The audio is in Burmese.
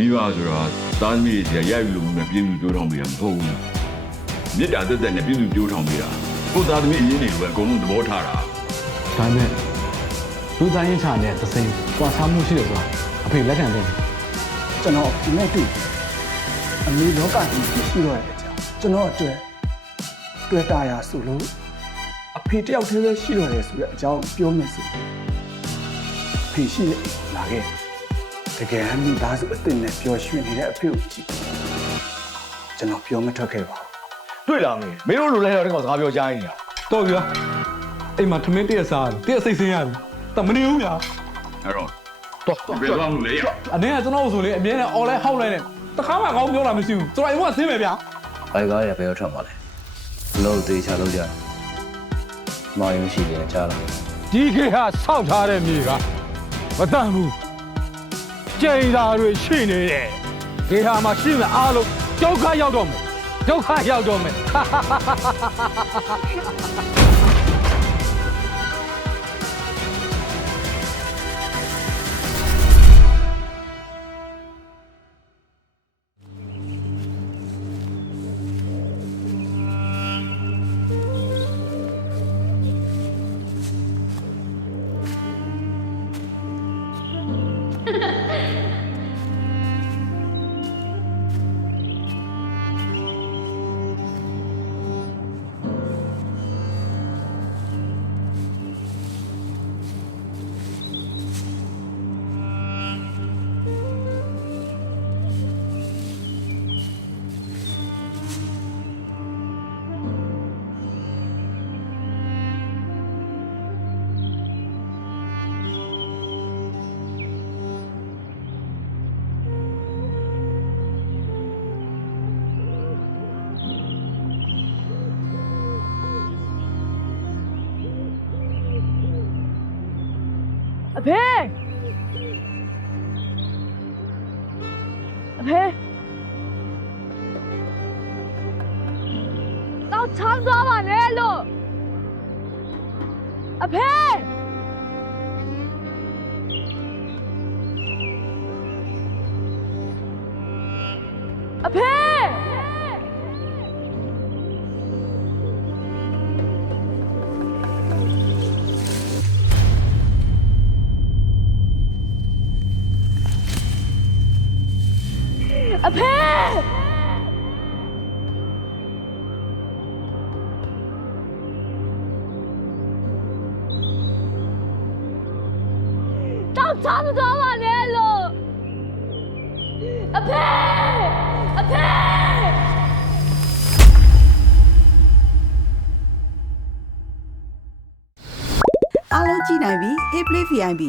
မိဘဆိုတာသားသမီးတွေရိုက်လို့နဲ့ပြည့်စုံကြိုးထောင်ပြီးတာမဟုတ်ဘူးမြစ်တာတက်တက်နဲ့ပြည့်စုံကြိုးထောင်ပြီးတာကိုသားသမီးအရင်နေလို့ပဲအကုန်လုံးသဘောထားတာဒါပေမဲ့လူသားရင်ချာနဲ့သစိမ်းကွာစားမှုရှိတယ်ဆိုတာအဖေလက်ခံတယ်ကျွန်တော်ဒီနေ့တွေ့အမေလောကကြီးရှိတော့တဲ့အကြောင်းကျွန်တော်အတွက်တွေ့တာရဆိုလို့အဖေတယောက်တည်းပဲရှိတော့တယ်ဆိုတဲ့အကြောင်းပြောမယ်ဆိုအဖေရှိတဲ့အိမ်လာခဲ့ တကယ်မိသားစုအစ်စ်နဲ့ပျော်ရွှင်နေတဲ့အဖေကိုကြည့်ကျွန်တော်ပြောမထွက်ခဲ့ပါဘူးတွေ့လားမင်းမင်းတို့လိုလဲတော့ဒီကောင်စကားပြောကြရင်နေတာတော့ပြအိမ်မှာထမင်းတည့်ရစားတည့်ရစိတ်ဆင်းရတယ်တမနေဘူးဗျာအဲ့တော့တော့ဘယ်တော့မှလေရအနေကကျွန်တော်ဆိုလေအမြဲတမ်း online ဟောက်လိုက်နေတခါမှကောင်းပြောတာမရှိဘူးကျွန်တော်အိမ်ကဆင်းမယ်ဗျာဘိုက်ကားရဘယ်တော့ထွက်မှာလဲလို့သေးချာလို့ကြမောင်ရုံရှိတယ်ကြားလားဒီခေတ်ဟာဆောက်ထားတဲ့မြေကမတန်ဘူး ကြိမ်သာတွေရှိနေတယ်ဒီဟာမှာရှိမှအားလုံးဒုက္ခရောက်တော့မယ်ဒုက္ခရောက်တော့မယ် အဖေအဖေတော့ချမ်းသွားပါနဲ့လို့အဖေအဖေ အဖေတော့ချမ်းသွားပါနဲ့လို့အဖေအဖေအားလုံးကြည့်နိုင်ပြီ Hey Play VIP